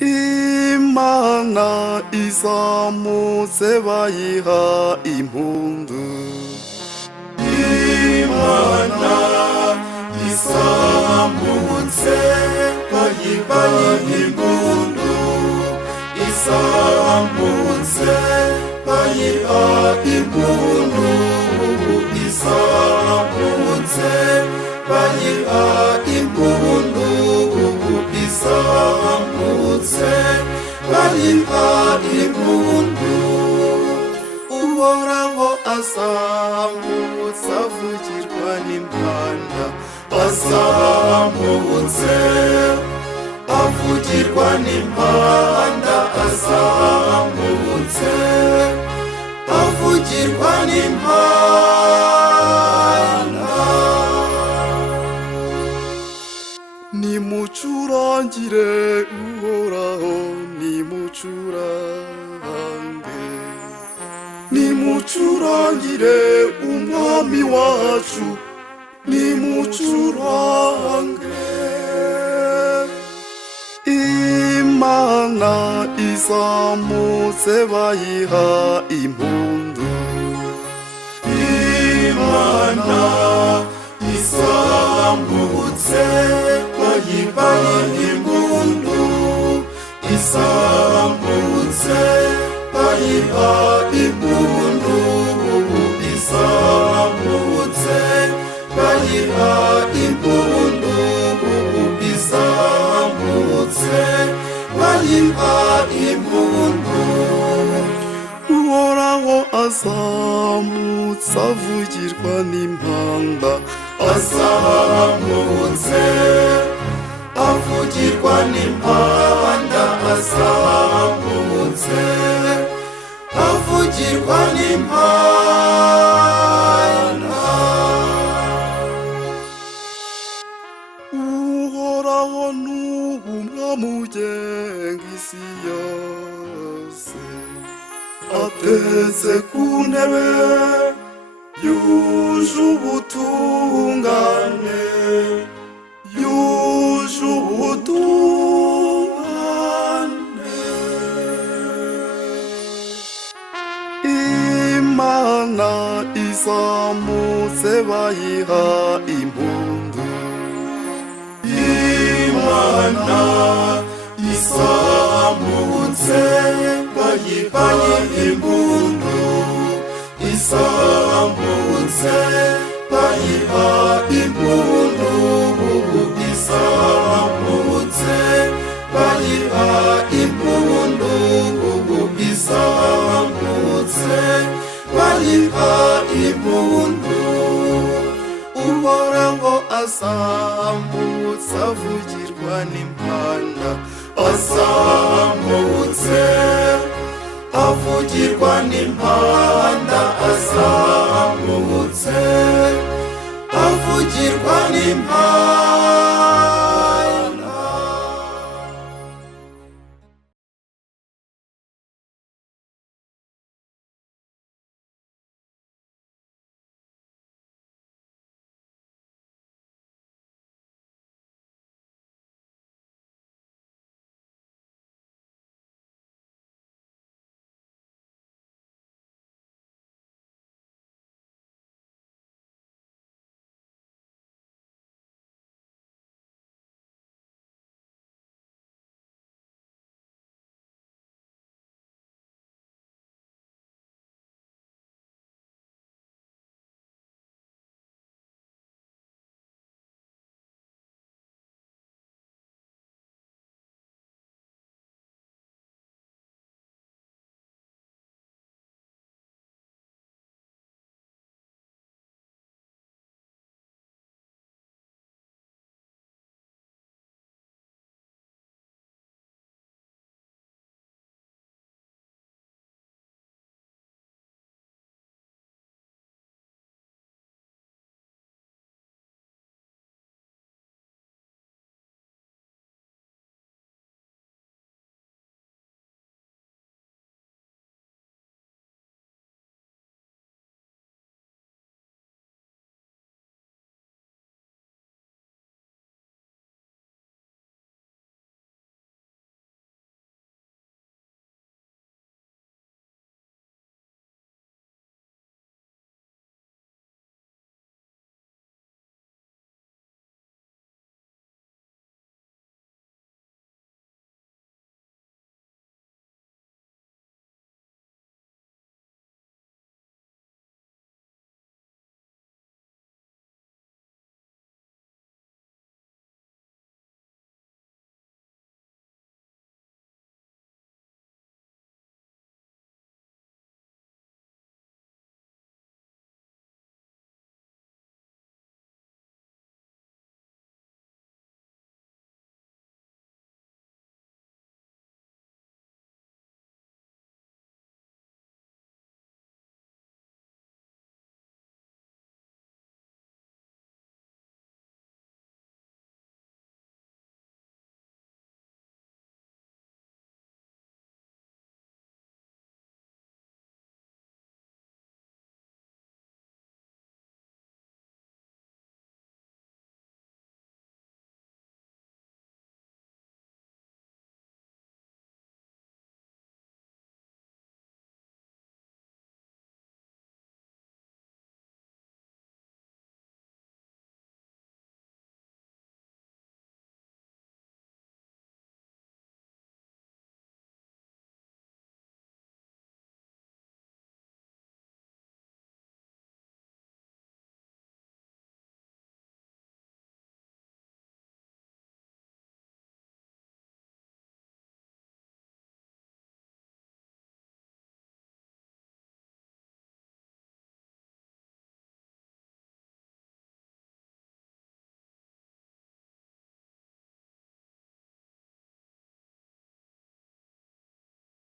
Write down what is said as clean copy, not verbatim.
Imana izamutse bayiha impundu. Imana izamutse bayiha impundu. Izamutse bayiha impundu. Izamutse bayiha impundu. Izamutse bayiha impundu. Uhoraho azamutse avugirwa n'impanda. Azamutse avugirwa n'impanda. Azamutse avugirwa n'impanda. Nimucurangire Uhoraho, nimucurange. Nimucurangire umwami wacu, nimucurange. Imana izamutse bayiha impundu. Imana izamutse bayiha impundu. Izamutse bayiha impundu. Izamutse bayiha impundu. Izamutse bayiha impundu. Uhoraho azamutse avugirwa n'impanda. Azamutse avugirwa n'impanda. Azamutse avugirwa n'impanda. Uhoraho n'umwami ugenga isi yose. Ateze ku ntebe yuje ubutungane. Yuje ubutungane. Imana izamutse bayiha impundu. Imana izamutse bayiha impundu. Izamutse bayiha impundu. Izamutse bayiha impundu. Izamutse bayiha impundu. Uhoraho azamutse avugirwa n'impanda. Azamutse avugirwa n'impanda. Azamutse avugirwa n'impanda.